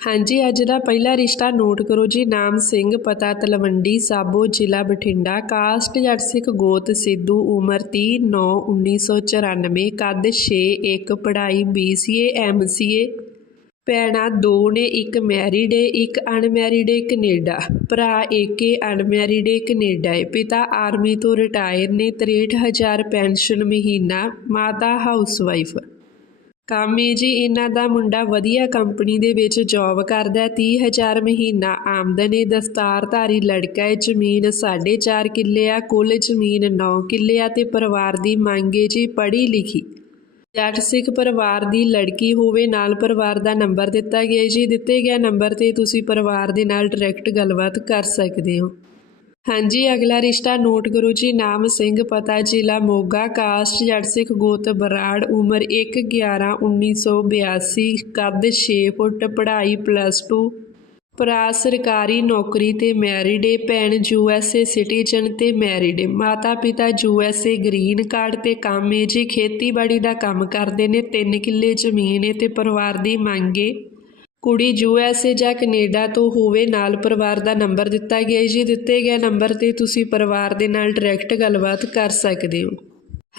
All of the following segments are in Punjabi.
ਹਾਂਜੀ, ਅੱਜ ਦਾ ਪਹਿਲਾ ਰਿਸ਼ਤਾ ਨੋਟ ਕਰੋ ਜੀ। ਨਾਮ ਸਿੰਘ, ਪਤਾ ਤਲਵੰਡੀ, ਸਾਬੋ, ਜ਼ਿਲ੍ਹਾ ਬਠਿੰਡਾ। ਕਾਸਟ ਜੱਟ ਸਿੱਖ ਗੋਤ, ਸਿੱਧੂ, ਉਮਰ 30 9 1994 ਕੱਦ 6 1 ਪੜ੍ਹਾਈ BCA MCA ਭੈਣਾਂ ਦੋ ਨੇ, ਇੱਕ ਮੈਰਿਡ ਏ, ਇੱਕ ਅਨਮੈਰਿਡ ਏ, ਕੈਨੇਡਾ। ਭਰਾ ਇੱਕ ਏ ਅਨਮੈਰਿਡ ਏ, ਕੈਨੇਡਾ ਏ। ਪਿਤਾ ਆਰਮੀ ਤੋਂ ਰਿਟਾਇਰ ਨੇ 63000 ਪੈਨਸ਼ਨ ਮਹੀਨਾ। ਮਾਤਾ ਹਾਊਸਵਾਈਫ। ਕੰਮ ਏ ਜੀ, ਇਹਨਾਂ ਦਾ ਮੁੰਡਾ ਵਧੀਆ ਕੰਪਨੀ ਦੇ ਵਿੱਚ ਜੌਬ ਕਰਦਾ ਹੈ 30000 ਮਹੀਨਾ ਆਮਦਨ ਏ ਦਸਤਾਰਧਾਰੀ ਲੜਕਾ ਏ ਜ਼ਮੀਨ 4.5 ਕਿੱਲੇ ਆ, ਕੁੱਲ ਜ਼ਮੀਨ 9 ਕਿੱਲੇ ਆ ਤੇ ਪਰਿਵਾਰ ਦੀ ਮੰਗ ਏ ਜੀ ਪੜ੍ਹੀ ਲਿਖੀ। ਜੱਟ ਸਿੱਖ ਪਰਿਵਾਰ ਦੀ ਲੜਕੀ ਹੋਵੇ, ਨਾਲ ਪਰਿਵਾਰ ਦਾ ਨੰਬਰ ਦਿੱਤਾ ਗਿਆ ਜੀ, ਦਿੱਤੇ ਗਿਆ ਨੰਬਰ ਤੇ ਤੁਸੀਂ ਪਰਿਵਾਰ ਦੇ ਨਾਲ ਡਾਇਰੈਕਟ ਗੱਲਬਾਤ ਕਰ ਸਕਦੇ ਹੋ। ਹਾਂਜੀ, ਅਗਲਾ ਰਿਸ਼ਤਾ ਨੋਟ ਕਰੋ ਜੀ। ਨਾਮ ਸਿੰਘ, ਪਤਾ ਜ਼ਿਲ੍ਹਾ ਮੋਗਾ, ਕਾਸਟ ਜੱਟ ਸਿੱਖ ਗੋਤ, ਬਰਾੜ, ਉਮਰ 1 11 1982 ਕੱਦ 6 ਫੁੱਟ, ਪੜ੍ਹਾਈ ਪਲੱਸ 2 ਭਰਾ ਸਰਕਾਰੀ ਨੌਕਰੀ ਤੇ ਮੈਰਿਡ ਏ, ਭੈਣ ਯੂ ਐਸ ਏ ਸਿਟੀਜ਼ਨ ਤੇ ਮੈਰਿਡ ਏ। ਮਾਤਾ ਪਿਤਾ U S A green card ਤੇ ਕੰਮ ਏ ਜੀ। ਖੇਤੀਬਾੜੀ ਦਾ ਕੰਮ ਕਰਦੇ ਨੇ 3 ਕਿੱਲੇ ਜ਼ਮੀਨ ਏ ਤੇ ਪਰਿਵਾਰ ਦੀ ਮੰਗ ਏ। ਕੁੜੀ ਯੂ ਐਸ ਏ ਜਾਂ ਕੈਨੇਡਾ ਤੋਂ ਹੋਵੇ ਨਾਲ ਪਰਿਵਾਰ ਦਾ ਨੰਬਰ ਦਿੱਤਾ ਗਿਆ ਜੀ। ਦਿੱਤੇ ਗਏ ਨੰਬਰ ਤੇ ਤੁਸੀਂ ਪਰਿਵਾਰ ਦੇ ਨਾਲ ਡਾਇਰੈਕਟ ਗੱਲਬਾਤ ਕਰ ਸਕਦੇ ਹੋ।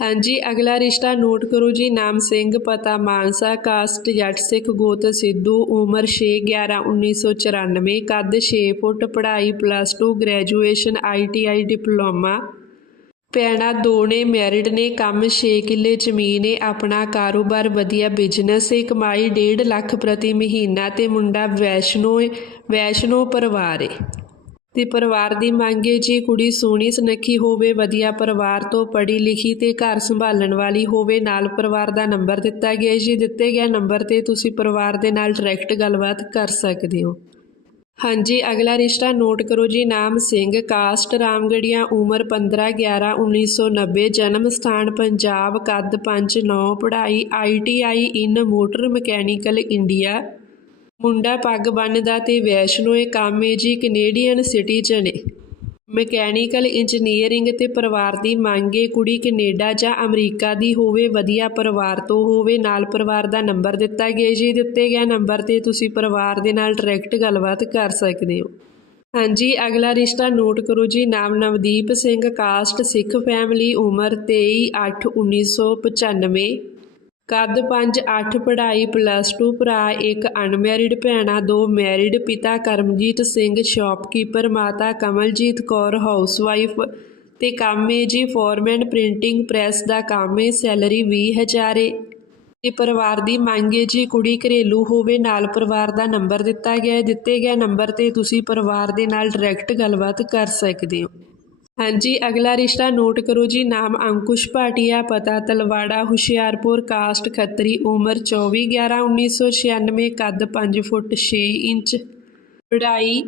ਹਾਂਜੀ, ਅਗਲਾ ਰਿਸ਼ਤਾ ਨੋਟ ਕਰੋ ਜੀ। ਨਾਮ ਸਿੰਘ, ਪਤਾ ਮਾਨਸਾ, ਕਾਸਟ, ਜੱਟ ਸਿੱਖ, ਗੋਤ, ਸਿੱਧੂ, ਉਮਰ 6 11 1994 ਕੱਦ 6 ਫੁੱਟ, ਪੜ੍ਹਾਈ ਪਲੱਸ 2 ਗ੍ਰੈਜੂਏਸ਼ਨ ਆਈਟੀਆਈ ਡਿਪਲੋਮਾ ਭੈਣਾਂ ਦੋ ਨੇ ਮੈਰਿਡ ਨੇ, ਕੰਮ 6 ਕਿੱਲੇ ਜ਼ਮੀਨ ਏ, ਆਪਣਾ ਕਾਰੋਬਾਰ ਵਧੀਆ ਬਿਜ਼ਨਸ ਏ, ਕਮਾਈ 1.5 ਲੱਖ ਪ੍ਰਤੀ ਮਹੀਨਾ ਤੇ ਮੁੰਡਾ ਵੈਸ਼ਨੋ ਏ, ਵੈਸ਼ਨੋ ਪਰਿਵਾਰ ਏ। ਤੇ ਪਰਿਵਾਰ ਦੀ ਮੰਗ ਏ, ਜੀ ਕੁੜੀ ਸੋਹਣੀ ਸੁਨੱਖੀ ਹੋਵੇ, ਵਧੀਆ ਪਰਿਵਾਰ ਤੋਂ ਪੜ੍ਹੀ ਲਿਖੀ ਤੇ ਘਰ ਸੰਭਾਲਣ ਵਾਲੀ ਹੋਵੇ, ਨਾਲ ਪਰਿਵਾਰ ਦਾ ਨੰਬਰ ਦਿੱਤਾ ਗਿਆ ਜੀ ਦਿੱਤੇ ਗਏ ਨੰਬਰ ਤੇ ਤੁਸੀਂ ਪਰਿਵਾਰ ਦੇ ਨਾਲ ਡਾਇਰੈਕਟ ਗੱਲਬਾਤ ਕਰ ਸਕਦੇ ਹੋ। ਹਾਂਜੀ, ਅਗਲਾ ਰਿਸ਼ਤਾ ਨੋਟ ਕਰੋ ਜੀ, ਨਾਮ ਸਿੰਘ, ਕਾਸਟ ਰਾਮਗੜੀਆਂ, ਉਮਰ 15 11 1990 ਜਨਮ ਸਥਾਨ ਪੰਜਾਬ, ਕੱਦ 5 9 ਪੜ੍ਹਾਈ ITI in motor mechanical India. ਮੁੰਡਾ ਪੱਗ ਬੰਨਦਾ ਤੇ ਵੈਸ਼ਨੋਏ ਕੰਮ ਏ ਜੀ ਕੈਨੇਡੀਅਨ ਸਿਟੀਜ਼ਨ ਏ। ਮਕੈਨੀਕਲ ਇੰਜੀਨੀਅਰਿੰਗ ਤੇ ਪਰਿਵਾਰ ਦੀ ਮੰਗ ਏ ਕੁੜੀ ਕੈਨੇਡਾ ਜਾਂ ਅਮਰੀਕਾ ਦੀ ਹੋਵੇ, ਵਧੀਆ ਪਰਿਵਾਰ ਤੋਂ ਹੋਵੇ, ਨਾਲ ਪਰਿਵਾਰ ਦਾ ਨੰਬਰ ਦਿੱਤਾ ਗਿਆ ਜੀ। ਦਿੱਤੇ ਗਏ ਨੰਬਰ ਤੇ ਤੁਸੀਂ ਪਰਿਵਾਰ ਦੇ ਨਾਲ ਡਾਇਰੈਕਟ ਗੱਲਬਾਤ ਕਰ ਸਕਦੇ ਹੋ। ਹਾਂਜੀ, ਅਗਲਾ ਰਿਸ਼ਤਾ ਨੋਟ ਕਰੋ ਜੀ। ਨਾਮ ਨਵਦੀਪ ਸਿੰਘ, ਕਾਸਟ ਸਿੱਖ ਫੈਮਿਲੀ, ਉਮਰ 23 8 1995 ਕੱਦ 5 8 ਪੜ੍ਹਾਈ ਪਲੱਸ 2 ਭਰਾ, ਇੱਕ ਅਨਮੈਰਿਡ ਭੈਣਾਂ ਦੋ ਮੈਰਿਡ ਪਿਤਾ ਕਰਮਜੀਤ ਸਿੰਘ ਸ਼ਾਪਕੀਪਰ ਮਾਤਾ ਕਮਲਜੀਤ ਕੌਰ ਹਾਊਸਵਾਈਫ ਤੇ ਕੰਮ ਏ ਜੀ ਫੋਰਮੈਨ ਪ੍ਰਿੰਟਿੰਗ ਪ੍ਰੈਸ ਦਾ ਕੰਮ ਏ ਸੈਲਰੀ 20000 ਏ। ਤੇ ਪਰਿਵਾਰ ਦੀ ਮੰਗ ਏ ਜੀ, ਕੁੜੀ ਘਰੇਲੂ ਹੋਵੇ, ਨਾਲ ਪਰਿਵਾਰ ਦਾ ਨੰਬਰ ਦਿੱਤਾ ਗਿਆ ਹੈ ਦਿੱਤੇ ਗਏ ਨੰਬਰ ਤੇ ਤੁਸੀਂ ਪਰਿਵਾਰ ਦੇ ਨਾਲ ਡਾਇਰੈਕਟ ਗੱਲਬਾਤ ਕਰ ਸਕਦੇ ਹੋ। ਹਾਂਜੀ, ਅਗਲਾ ਰਿਸ਼ਤਾ ਨੋਟ ਕਰੋ ਜੀ। ਨਾਮ ਅੰਕੁਸ਼ ਭਾਟੀਆ, ਪਤਾ ਤਲਵਾੜਾ, ਹੁਸ਼ਿਆਰਪੁਰ, ਕਾਸਟ ਖੱਤਰੀ, ਉਮਰ 24 11 1996 ਕੱਦ 5 ਫੁੱਟ 6 ਇੰਚ। ਪੜ੍ਹਾਈ,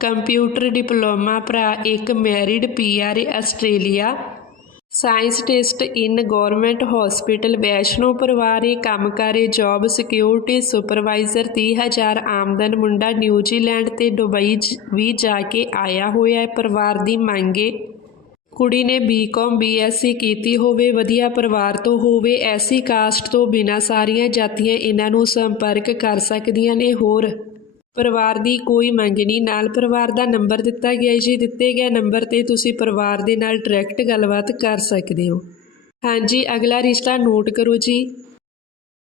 ਕੰਪਿਊਟਰ ਡਿਪਲੋਮਾ, ਭਰਾ ਇੱਕ, married PR Australia. Science test in government hospital Vaishno ਪਰਿਵਾਰੇ ਕੰਮਕਾਰੇ ਜੌਬ ਸਿਕਿਉਰਿਟੀ ਸੁਪਰਵਾਈਜ਼ਰ 30000 ਆਮਦਨ ਮੁੰਡਾ ਨਿਊਜ਼ੀਲੈਂਡ ਤੇ ਦੁਬਈ ਵੀ ਜਾ ਕੇ ਆਇਆ ਹੋਇਆ ਹੈ। ਪਰਿਵਾਰ ਦੀ ਮੰਗੇ ਕੁੜੀ ਨੇ ਬੀਕਾਮ, ਬੀਐਸਸੀ ਕੀਤੀ ਹੋਵੇ, ਵਧੀਆ ਪਰਿਵਾਰ ਤੋਂ ਹੋਵੇ ਐਸੀ ਕਾਸਟ ਤੋਂ ਬਿਨਾਂ ਸਾਰੀਆਂ ਜਾਤੀਆਂ ਇਹਨਾਂ ਨੂੰ ਸੰਪਰਕ ਕਰ ਸਕਦੀਆਂ ਨੇ। ਹੋਰ ਪਰਿਵਾਰ ਦੀ ਕੋਈ ਮੰਗ ਨਹੀਂ। ਨਾਲ ਪਰਿਵਾਰ ਦਾ ਨੰਬਰ ਦਿੱਤਾ ਗਿਆ ਜੀ ਦਿੱਤੇ ਗਏ ਨੰਬਰ ਤੇ ਤੁਸੀਂ ਪਰਿਵਾਰ ਦੇ ਨਾਲ ਡਾਇਰੈਕਟ ਗੱਲਬਾਤ ਕਰ ਸਕਦੇ ਹੋ। ਹਾਂਜੀ, ਅਗਲਾ ਰਿਸ਼ਤਾ ਨੋਟ ਕਰੋ ਜੀ।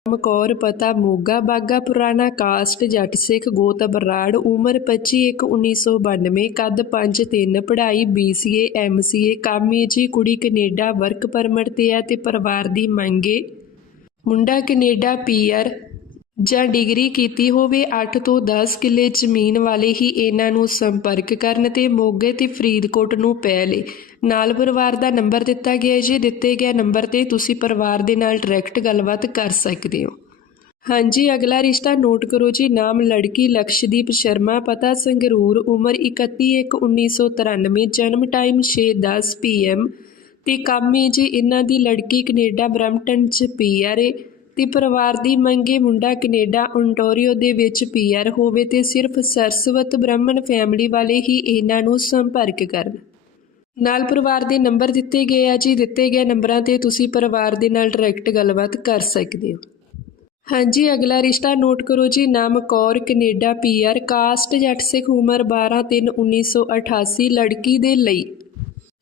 ਮਕੌਰ ਪਤਾ, ਮੋਗਾ, ਬਾਗਾ, ਪੁਰਾਣਾ, ਕਾਸਟ, ਜੱਟ ਸਿੱਖ, ਗੋਤ, ਬਰਾੜ, ਉਮਰ 25 1 1992 ਕੱਦ 5 3 ਪੜ੍ਹਾਈ BCA MCA ਕੰਮ ਏ ਜੀ, ਕੁੜੀ, ਕੈਨੇਡਾ, ਵਰਕ ਪਰਮਿਟ ਤੇ ਹੈ ਤੇ ਪਰਿਵਾਰ ਦੀ ਮੰਗੇ ਮੁੰਡਾ ਕੈਨੇਡਾ ਪੀਆਰ ਜਾਂ ਡਿਗਰੀ ਕੀਤੀ ਹੋਵੇ 8 ਤੋਂ 10 ਕਿੱਲੇ ਜ਼ਮੀਨ ਵਾਲੇ ਹੀ ਇਹਨਾਂ ਨੂੰ ਸੰਪਰਕ ਕਰਨ ਤੇ ਮੋਗੇ ਤੇ ਫਰੀਦਕੋਟ ਨੂੰ ਪੈ ਪਹਿਲੇ ਨਾਲ ਪਰਿਵਾਰ ਦਾ ਨੰਬਰ ਦਿੱਤਾ ਗਿਆ ਜੀ। ਦਿੱਤੇ ਗਿਆ ਨੰਬਰ ਤੇ ਤੁਸੀਂ ਪਰਿਵਾਰ ਦੇ ਨਾਲ ਡਾਇਰੈਕਟ ਗੱਲਬਾਤ ਕਰ ਸਕਦੇ ਹੋ। ਹਾਂਜੀ, ਅਗਲਾ ਰਿਸ਼ਤਾ ਨੋਟ ਕਰੋ ਜੀ। ਨਾਮ ਲੜਕੀ ਲਕਸ਼ਦੀਪ ਸ਼ਰਮਾ, ਪਤਾ ਸੰਗਰੂਰ, ਉਮਰ 31/1993 ਜਨਮ ਟਾਈਮ 6:10 ਪੀਐਮ ਤੇ ਕੰਮ ਹੈ ਜੀ, ਇਹਨਾਂ ਦੀ ਲੜਕੀ ਕੈਨੇਡਾ ਬਰੈਂਪਟਨ ਚ ਪੀਆਰ ਏ। ਤੇ ਪਰਿਵਾਰ ਦੀ ਮੰਗੇ ਮੁੰਡਾ ਕੈਨੇਡਾ ਓਨਟਾਰੀਓ ਦੇ ਵਿੱਚ ਪੀਆਰ ਹੋਵੇ ਤੇ ਸਿਰਫ ਸਰਸਵਤ ਬ੍ਰਾਹਮਣ ਫੈਮਿਲੀ ਵਾਲੇ ਹੀ ਇਹਨਾਂ ਨੂੰ ਸੰਪਰਕ ਕਰਨ। ਨਾਲ ਪਰਿਵਾਰ ਦੇ ਨੰਬਰ ਦਿੱਤੇ ਗਏ ਆ ਜੀ। ਦਿੱਤੇ ਗਏ ਨੰਬਰਾਂ ਤੇ ਤੁਸੀਂ ਪਰਿਵਾਰ ਦੇ ਨਾਲ ਡਾਇਰੈਕਟ ਗੱਲਬਾਤ ਕਰ ਸਕਦੇ ਹੋ। ਹਾਂਜੀ, ਅਗਲਾ ਰਿਸ਼ਤਾ ਨੋਟ ਕਰੋ ਜੀ। ਨਾਮ ਕੌਰ, ਕੈਨੇਡਾ, ਪੀਆਰ ਕਾਸਟ ਜੱਟ, ਸਿੱਖ, ਉਮਰ 12/3/1988 ਲੜਕੀ ਦੇ ਲਈ।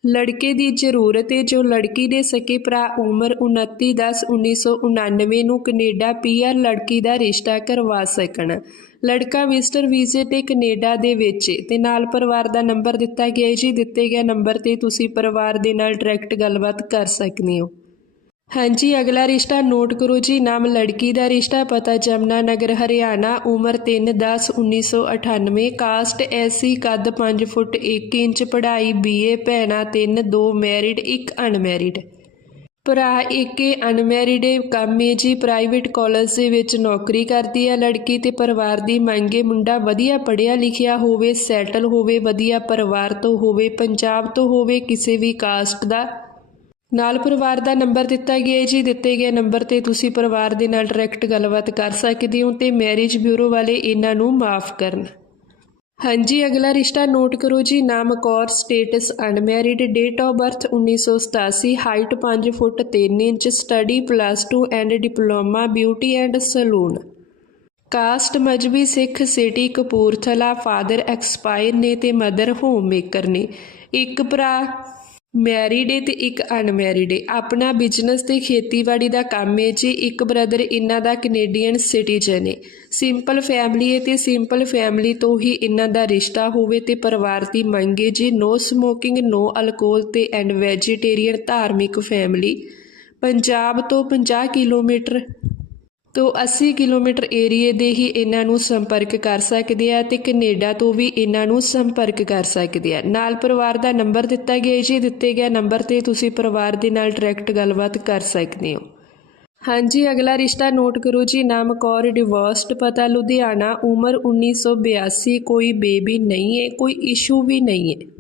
ਲੜਕੇ ਦੀ ਜ਼ਰੂਰਤ ਹੈ ਜੋ ਲੜਕੀ ਦੇ ਸਕੇ ਭਰਾ ਉਮਰ 29/10/1999 ਨੂੰ ਕੈਨੇਡਾ ਪੀਆਰ ਲੜਕੀ ਦਾ ਰਿਸ਼ਤਾ ਕਰਵਾ ਸਕਣ। ਲੜਕਾ ਵਿਜ਼ਟਰ ਵੀਜ਼ੇ ਤੇ ਕੈਨੇਡਾ ਦੇ ਵਿੱਚ ਏ ਤੇ ਨਾਲ ਪਰਿਵਾਰ ਦਾ ਨੰਬਰ ਦਿੱਤਾ ਗਿਆ ਹੈ ਜੀ। ਦਿੱਤੇ ਗਿਆ ਨੰਬਰ ਤੇ ਤੁਸੀਂ ਪਰਿਵਾਰ ਦੇ ਨਾਲ ਡਾਇਰੈਕਟ ਗੱਲਬਾਤ ਕਰ ਸਕਦੇ ਹੋ। ਹਾਂਜੀ, ਅਗਲਾ ਰਿਸ਼ਤਾ ਨੋਟ ਕਰੋ ਜੀ। ਨਾਮ ਲੜਕੀ ਦਾ ਰਿਸ਼ਤਾ, ਪਤਾ ਜਮਨਾ ਨਗਰ, ਹਰਿਆਣਾ, ਉਮਰ 3/10/1998 ਕਾਸਟ ਐਸੀ ਕੱਦ 5 ਫੁੱਟ 1 ਇੰਚ, ਪੜ੍ਹਾਈ ਬੀਏ ਭੈਣਾ 3 2 ਮੈਰਿਡ 1 ਅਨਮੈਰਿਡ। ਭਰਾ ਇੱਕ ਅਨਮੈਰਿਡ ਕੰਮ ਹੈ ਜੀ। ਪ੍ਰਾਈਵੇਟ ਕਾਲਜ ਦੇ ਵਿੱਚ ਨੌਕਰੀ ਕਰਦੀ ਹੈ ਲੜਕੀ ਤੇ ਪਰਿਵਾਰ ਦੀ ਮੰਗੇ ਮੁੰਡਾ ਵਧੀਆ ਪੜ੍ਹਿਆ ਲਿਖਿਆ ਹੋਵੇ, ਸੈਟਲ ਹੋਵੇ, ਵਧੀਆ ਪਰਿਵਾਰ ਤੋਂ ਹੋਵੇ, ਪੰਜਾਬ ਤੋਂ ਹੋਵੇ, ਕਿਸੇ ਵੀ ਕਾਸਟ ਦਾ ਨਾਲ ਪਰਿਵਾਰ ਦਾ ਨੰਬਰ ਦਿੱਤਾ ਗਿਆ ਹੈ ਜੀ। ਦਿੱਤੇ ਗਏ ਨੰਬਰ ਤੇ ਤੁਸੀਂ ਪਰਿਵਾਰ ਦੇ ਨਾਲ ਡਾਇਰੈਕਟ ਗੱਲਬਾਤ ਕਰ ਸਕਦੇ ਹੋ ਤੇ ਮੈਰਿਜ ਬਿਊਰੋ ਵਾਲੇ ਇਹਨਾਂ ਨੂੰ ਮਾਫ ਕਰਨ। ਹਾਂਜੀ, ਅਗਲਾ ਰਿਸ਼ਤਾ ਨੋਟ ਕਰੋ ਜੀ। ਨਾਮ Kaur status unmarried date of birth 1987 height 5 foot 3 inch study plus 2 and diploma beauty and salon caste Mazhabi Sikh city Kapurthala father expire ਨੇ ਤੇ ਮਦਰ ਹੋਮ ਮੇਕਰ ਨੇ। ਇੱਕ ਭਰਾ ਮੈਰਿਡ ਏ ਤੇ ਇੱਕ ਅਨਮੈਰਿਡ ਏ ਆਪਣਾ ਬਿਜ਼ਨਸ ਤੇ ਖੇਤੀਬਾੜੀ ਦਾ ਕੰਮ ਏ ਜੀ, ਇੱਕ ਬ੍ਰਦਰ ਇਹਨਾਂ ਦਾ ਕੈਨੇਡੀਅਨ ਸਿਟੀਜ਼ਨ ਏ। ਸਿੰਪਲ ਫੈਮਿਲੀ ਏ ਤੇ ਸਿੰਪਲ ਫੈਮਿਲੀ ਤੋਂ ਹੀ ਇਹਨਾਂ ਦਾ ਰਿਸ਼ਤਾ ਹੋਵੇ ਤੇ ਪਰਿਵਾਰ ਦੀ ਮੰਗ ਏ ਜੀ। ਨੋ ਸਮੋਕਿੰਗ ਨੋ ਅਲਕੋਹਲ ਤੇ ਐਂਡ ਵੈਜੀਟੇਰੀਅਨ ਧਾਰਮਿਕ ਫੈਮਿਲੀ ਪੰਜਾਬ ਤੋਂ 50 ਕਿਲੋਮੀਟਰ ਤੋਂ 80 ਕਿਲੋਮੀਟਰ ਏਰੀਏ ਦੇ ਹੀ ਇਹਨਾਂ ਨੂੰ ਸੰਪਰਕ ਕਰ ਸਕਦੇ ਆ ਤੇ ਕੈਨੇਡਾ ਤੋਂ ਵੀ ਇਹਨਾਂ ਨੂੰ ਸੰਪਰਕ ਕਰ ਸਕਦੇ ਆ। ਨਾਲ ਪਰਿਵਾਰ ਦਾ ਨੰਬਰ ਦਿੱਤਾ ਗਿਆ ਜੀ। ਦਿੱਤੇ ਗਿਆ ਨੰਬਰ ਤੇ ਤੁਸੀਂ ਪਰਿਵਾਰ ਦੇ ਨਾਲ ਡਾਇਰੈਕਟ ਗੱਲਬਾਤ ਕਰ ਸਕਦੇ ਹੋ। ਹਾਂਜੀ, ਅਗਲਾ ਰਿਸ਼ਤਾ ਨੋਟ ਕਰੋ ਜੀ। ਨਾਮ ਕੌਰ, ਡਿਵੋਰਸਡ, ਪਤਾ ਲੁਧਿਆਣਾ, ਉਮਰ 1982 ਕੋਈ ਬੇਬੀ ਨਹੀਂ ਹੈ, ਕੋਈ ਇਸ਼ੂ ਵੀ ਨਹੀਂ ਹੈ।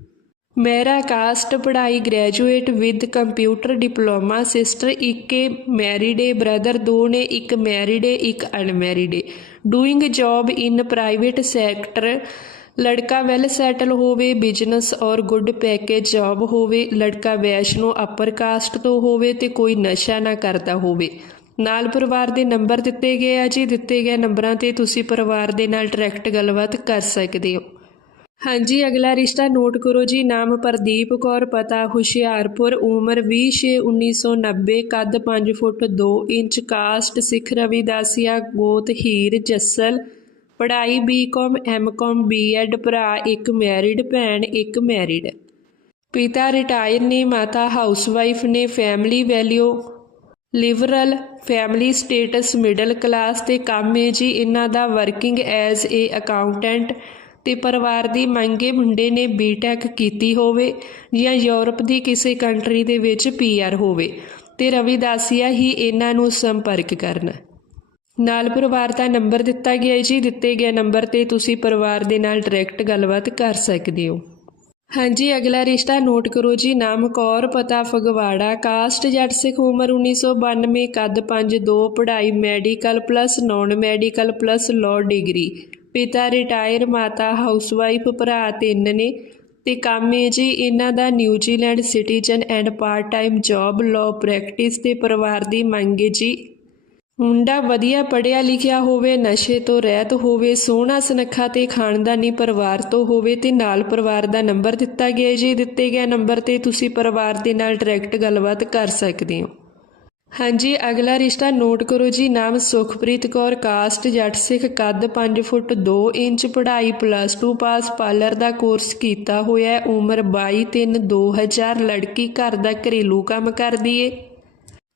ਮੇਰਾ ਕਾਸਟ ਪੜ੍ਹਾਈ graduate with computer diploma sister ਇੱਕ ਮੈਰਿਡ ਏ, ਬ੍ਰਦਰ ਦੋ ਨੇ, ਇੱਕ ਮੈਰਿਡ ਏ, ਇੱਕ unmarried A. Doing job in private sector ਲੜਕਾ ਵੈਲ ਸੈਟਲ ਹੋਵੇ ਬਿਜ਼ਨਸ ਔਰ ਗੁੱਡ ਪੈਕੇਜ ਜੌਬ ਹੋਵੇ, ਲੜਕਾ ਵੈਸ਼ਨੋ ਅਪਰ ਕਾਸਟ ਤੋਂ ਹੋਵੇ ਤੇ ਕੋਈ ਨਸ਼ਾ ਨਾ ਕਰਦਾ ਹੋਵੇ। ਨਾਲ ਪਰਿਵਾਰ ਦੇ ਨੰਬਰ ਦਿੱਤੇ ਗਏ ਆ ਜੀ, ਦਿੱਤੇ ਗਏ ਨੰਬਰਾਂ ਤੇ ਤੁਸੀਂ ਪਰਿਵਾਰ ਦੇ ਨਾਲ ਡਾਇਰੈਕਟ ਗੱਲਬਾਤ ਕਰ ਸਕਦੇ ਹੋ। ਹਾਂਜੀ, ਅਗਲਾ ਰਿਸ਼ਤਾ ਨੋਟ ਕਰੋ ਜੀ। ਨਾਮ ਪ੍ਰਦੀਪ ਕੌਰ, ਪਤਾ ਹੁਸ਼ਿਆਰਪੁਰ, ਉਮਰ 20/6/1990 ਕੱਦ 5 ਫੁੱਟ 2 ਇੰਚ, ਕਾਸਟ ਸਿੱਖ ਰਵਿਦਾਸੀਆ ਗੋਤ ਹੀਰ ਜੱਸਲ, ਪੜ੍ਹਾਈ ਬੀਕਾਮ ਐਮਕਾਮ ਬੀਐਡ ਭਰਾ ਇੱਕ ਮੈਰਿਡ ਭੈਣ ਇੱਕ ਮੈਰਿਡ ਪਿਤਾ ਰਿਟਾਇਰ ਨੇ, ਮਾਤਾ ਹਾਊਸਵਾਈਫ ਨੇ family value liberal family status middle class ਤੇ ਕੰਮ ਹੈ ਜੀ। ਇਹਨਾਂ ਦਾ ਵਰਕਿੰਗ ਐਜ਼ ਏ ਅਕਾਊਂਟੈਂਟ ਤੇ ਪਰਿਵਾਰ ਦੀ ਮੰਗੇ ਮੁੰਡੇ ਨੇ ਬੀਟੈਕ ਕੀਤੀ ਹੋਵੇ ਜਾਂ ਯੂਰਪ ਦੀ ਕਿਸੇ ਕੰਟਰੀ ਦੇ ਵਿੱਚ ਪੀਆਰ ਹੋਵੇ ਤੇ ਰਵਿਦਾਸੀਆ ਹੀ ਇਹਨਾਂ ਨੂੰ ਸੰਪਰਕ ਕਰਨ। ਨਾਲ ਪਰਿਵਾਰ ਦਾ ਨੰਬਰ ਦਿੱਤਾ ਗਿਆ ਹੈ ਜੀ। ਦਿੱਤੇ ਗਏ ਨੰਬਰ ਤੇ ਤੁਸੀਂ ਪਰਿਵਾਰ ਦੇ ਨਾਲ ਡਾਇਰੈਕਟ ਗੱਲਬਾਤ ਕਰ ਸਕਦੇ ਹੋ। ਹਾਂਜੀ, ਅਗਲਾ ਰਿਸ਼ਤਾ ਨੋਟ ਕਰੋ ਜੀ। ਨਾਮ ਕੌਰ, ਪਤਾ ਫਗਵਾੜਾ, ਕਾਸਟ ਜੱਟ ਸਿੱਖ ਉਮਰ 1992 ਕੱਦ 5'2 ਪੜ੍ਹਾਈ medical plus non medical plus law degree ਪਿਤਾ ਰਿਟਾਇਰ ਮਾਤਾ ਹਾਊਸਵਾਈਫ ਭਰਾ ਤਿੰਨ ਨੇ ਤੇ ਕੰਮ ਹੈ ਜੀ ਇਹਨਾਂ ਦਾ New Zealand citizen and part time job law practice ਤੇ ਪਰਿਵਾਰ ਦੀ ਮੰਗ ਹੈ ਜੀ। ਮੁੰਡਾ ਵਧੀਆ ਪੜ੍ਹਿਆ ਲਿਖਿਆ ਹੋਵੇ, ਨਸ਼ੇ ਤੋਂ ਰਹਿਤ ਹੋਵੇ, ਸੋਹਣਾ ਸੁਨੱਖਾ ਤੇ ਖਾਨਦਾਨੀ ਪਰਿਵਾਰ ਤੋਂ ਹੋਵੇ ਤੇ ਨਾਲ ਪਰਿਵਾਰ ਦਾ ਨੰਬਰ ਦਿੱਤਾ ਗਿਆ ਜੀ। ਦਿੱਤੇ ਗਏ ਨੰਬਰ ਤੇ ਤੁਸੀਂ ਪਰਿਵਾਰ ਦੇ ਨਾਲ ਡਾਇਰੈਕਟ ਗੱਲਬਾਤ ਕਰ ਸਕਦੇ ਹੋ। ਹਾਂਜੀ, ਅਗਲਾ ਰਿਸ਼ਤਾ ਨੋਟ ਕਰੋ ਜੀ। ਨਾਮ ਸੁਖਪ੍ਰੀਤ ਕੌਰ, ਕਾਸਟ ਜੱਟ ਸਿੱਖ, ਕੱਦ 5 ਫੁੱਟ 2 ਇੰਚ, ਪੜ੍ਹਾਈ ਪਲੱਸ 2 ਪਾਸ ਪਾਰਲਰ ਦਾ ਕੋਰਸ ਕੀਤਾ ਹੋਇਆ ਹੈ। ਉਮਰ 22 3 2000 ਲੜਕੀ ਘਰ ਦਾ ਘਰੇਲੂ ਕੰਮ ਕਰਦੀ ਏ।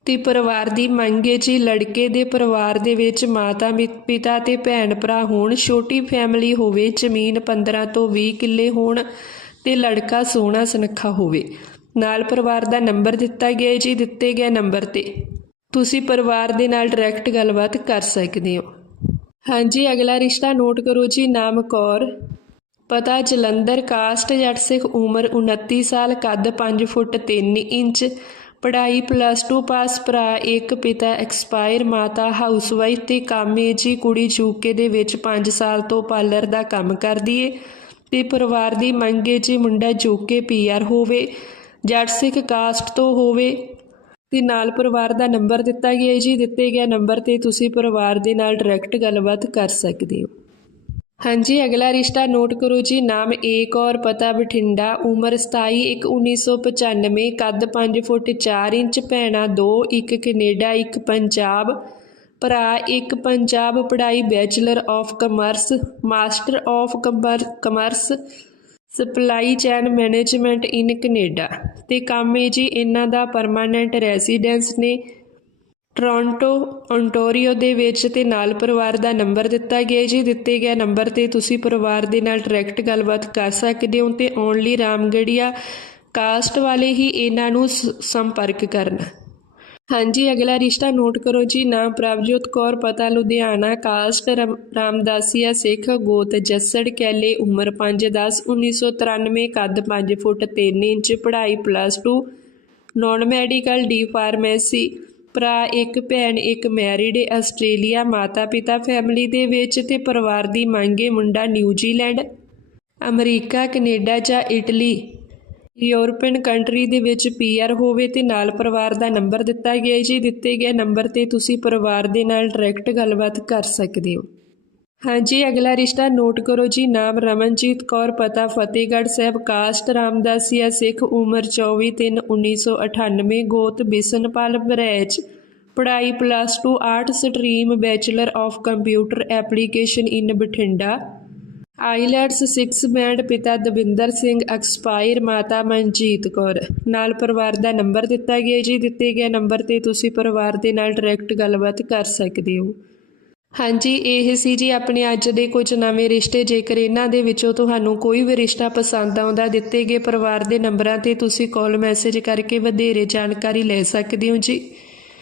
ਤੇ ਪਰਿਵਾਰ ਦੀ ਮੰਗ ਹੈ ਜੀ, ਲੜਕੇ ਦੇ ਪਰਿਵਾਰ ਦੇ ਵਿੱਚ ਮਾਤਾ ਮੀ- ਪਿਤਾ ਤੇ ਭੈਣ ਭਰਾ ਹੋਣ, ਛੋਟੀ ਫੈਮਿਲੀ ਹੋਵੇ, ਜ਼ਮੀਨ 15 ਤੋਂ 20 ਕਿੱਲੇ ਹੋਣ ਤੇ ਲੜਕਾ ਸੋਹਣਾ ਸੁਨੱਖਾ ਹੋਵੇ। ਨਾਲ ਪਰਿਵਾਰ ਦਾ ਨੰਬਰ ਦਿੱਤਾ ਗਿਆ ਹੈ ਜੀ, ਦਿੱਤੇ ਗਏ ਨੰਬਰ ਤੇ। ਤੁਸੀਂ ਪਰਿਵਾਰ ਦੇ ਨਾਲ ਡਾਇਰੈਕਟ ਗੱਲਬਾਤ ਕਰ ਸਕਦੇ ਹੋ। ਹਾਂਜੀ, ਅਗਲਾ ਰਿਸ਼ਤਾ ਨੋਟ ਕਰੋ ਜੀ, ਨਾਮ ਕੌਰ। ਪਤਾ ਜਲੰਧਰ ਕਾਸਟ ਜੱਟ ਸਿੱਖ ਉਮਰ 29 ਸਾਲ, ਕੱਦ 5 ਫੁੱਟ 3 ਇੰਚ, ਪੜ੍ਹਾਈ ਪਲੱਸ 2 ਪਾਸ ਭਰਾ ਇੱਕ, ਪਿਤਾ ਐਕਸਪਾਇਰ ਮਾਤਾ ਹਾਊਸਵਾਈਫ ਤੇ ਕਾਮੇ ਜੀ, ਕੁੜੀ ਯੂਕੇ ਦੇ ਵਿੱਚ 5 ਸਾਲ ਤੋਂ ਪਾਰਲਰ ਦਾ ਕੰਮ ਕਰਦੀ ਏ ਤੇ ਪਰਿਵਾਰ ਦੀ ਮੰਗ ਏ ਜੀ, ਮੁੰਡਾ ਯੂਕੇ ਪੀਆਰ ਹੋਵੇ। ਜੱਟ ਸਿੱਖ ਕਾਸਟ ਤੋਂ ਹੋਵੇ, ਤੇ ਨਾਲ ਪਰਿਵਾਰ ਦਾ ਨੰਬਰ ਦਿੱਤਾ ਗਿਆ ਹੈ ਜੀ। ਦਿੱਤੇ ਗਿਆ ਨੰਬਰ ਤੇ ਤੁਸੀਂ ਪਰਿਵਾਰ ਦੇ ਨਾਲ ਡਾਇਰੈਕਟ ਗੱਲਬਾਤ ਕਰ ਸਕਦੇ ਹੋ। ਹਾਂਜੀ, ਅਗਲਾ ਰਿਸ਼ਤਾ ਨੋਟ ਕਰੋ ਜੀ। ਨਾਮ ਏਕ ਔਰ ਪਤਾ ਬਠਿੰਡਾ, ਉਮਰ 27 1 1995 ਕੱਦ 5 ਫੁੱਟ 4 ਇੰਚ, ਭੈਣਾਂ 2 ਇੱਕ ਕੈਨੇਡਾ, ਇੱਕ ਪੰਜਾਬ, ਭਰਾ ਇੱਕ ਪੰਜਾਬ, ਪੜ੍ਹਾਈ bachelor of commerce, master of commerce supply chain management in Canada. ਤੇ ਕੰਮ ਹੈ ਜੀ ਇਹਨਾਂ ਦਾ ਪਰਮਾਨੈਂਟ ਰੈਜ਼ੀਡੈਂਸ ਨੇ। ਟੋਰਾਂਟੋ ਓਨਟਾਰੀਓ ਦੇ ਵਿੱਚ ਤੇ ਨਾਲ ਪਰਿਵਾਰ ਦਾ ਨੰਬਰ ਦਿੱਤਾ ਗਿਆ ਜੀ। ਦਿੱਤੇ ਗਿਆ ਨੰਬਰ ਤੇ ਤੁਸੀਂ ਪਰਿਵਾਰ ਦੇ ਨਾਲ ਡਾਇਰੈਕਟ ਗੱਲਬਾਤ ਕਰ ਸਕਦੇ ਹੋ ਤੇ ਓਨਲੀ ਰਾਮਗੜੀਆ ਕਾਸਟ ਵਾਲੇ ਹੀ ਇਹਨਾਂ ਨੂੰ ਸ- ਸੰਪਰਕ ਕਰਨਾ। ਹਾਂਜੀ, ਅਗਲਾ ਰਿਸ਼ਤਾ ਨੋਟ ਕਰੋ ਜੀ। ਨਾਮ ਪ੍ਰਭਜੋਤ ਕੌਰ, ਪਤਾ ਲੁਧਿਆਣਾ, ਕਾਸਟ ਰਮ- ਰਾਮਦਾਸੀਆ ਸਿੱਖ, ਗੋਤ ਜੱਸੜ, ਕੈਲੇ, ਉਮਰ 5-10 1993 ਕੱਦ 5 ਫੁੱਟ 3 ਇੰਚ, ਪੜ੍ਹਾਈ plus 2 non medical D pharmacy ਭਰਾ ਇੱਕ, ਭੈਣ ਇੱਕ ਮੈਰਿਡ ਆਸਟ੍ਰੇਲੀਆ, ਮਾਤਾ ਪਿਤਾ ਫੈਮਿਲੀ ਦੇ ਵਿੱਚ ਤੇ ਪਰਿਵਾਰ ਦੀ ਮੰਗੇ ਮੁੰਡਾ ਨਿਊਜ਼ੀਲੈਂਡ ਅਮਰੀਕਾ, ਕੈਨੇਡਾ ਜਾਂ ਇਟਲੀ। ਯੂਰਪੀਅਨ ਕੰਟਰੀ ਦੇ ਵਿੱਚ ਪੀਆਰ ਹੋਵੇ ਤੇ ਨਾਲ ਪਰਿਵਾਰ ਦਾ ਨੰਬਰ ਦਿੱਤਾ ਗਿਆ ਹੈ ਜੀ। ਦਿੱਤੇ ਗਏ ਨੰਬਰ ਤੇ ਤੁਸੀਂ ਪਰਿਵਾਰ ਦੇ ਨਾਲ ਡਾਇਰੈਕਟ ਗੱਲਬਾਤ ਕਰ ਸਕਦੇ ਹੋ। ਹਾਂਜੀ, ਅਗਲਾ ਰਿਸ਼ਤਾ ਨੋਟ ਕਰੋ ਜੀ। ਨਾਮ ਰਮਨਜੀਤ ਕੌਰ, ਪਤਾ ਫਤਿਹਗੜ੍ਹ ਸਾਹਿਬ ਕਾਸਟ ਰਾਮਦਾਸੀਆ ਸਿੱਖ, ਉਮਰ 24/3/1998 ਗੋਤ, ਬਿਸਨਪਾਲ, ਬਰੈਚ। ਪੜ੍ਹਾਈ plus 2 art stream bachelor of computer application in Bathinda IELTS 6 band ਪਿਤਾ ਦਵਿੰਦਰ ਸਿੰਘ, ਐਕਸਪਾਇਰ ਮਾਤਾ ਮਨਜੀਤ ਕੌਰ। ਨਾਲ ਪਰਿਵਾਰ ਦਾ ਨੰਬਰ ਦਿੱਤਾ ਗਿਆ ਜੀ। ਦਿੱਤੇ ਗਏ ਨੰਬਰ ਤੇ ਤੁਸੀਂ ਪਰਿਵਾਰ ਦੇ ਨਾਲ ਡਾਇਰੈਕਟ ਗੱਲਬਾਤ ਕਰ ਸਕਦੇ ਹੋ। ਹਾਂਜੀ, ਇਹ ਸੀ ਜੀ ਆਪਣੇ ਅੱਜ ਦੇ ਕੁਝ ਨਵੇਂ ਰਿਸ਼ਤੇ। ਜੇਕਰ ਇਹਨਾਂ ਦੇ ਵਿੱਚੋਂ ਤੁਹਾਨੂੰ ਕੋਈ ਵੀ ਰਿਸ਼ਤਾ ਪਸੰਦ ਆਉਂਦਾ, ਦਿੱਤੇ ਗਏ ਪਰਿਵਾਰ ਦੇ ਨੰਬਰਾਂ ਤੇ ਤੁਸੀਂ ਕਾਲ ਮੈਸੇਜ ਕਰਕੇ ਵਧੇਰੇ ਜਾਣਕਾਰੀ ਲੈ ਸਕਦੇ ਹੋ ਜੀ।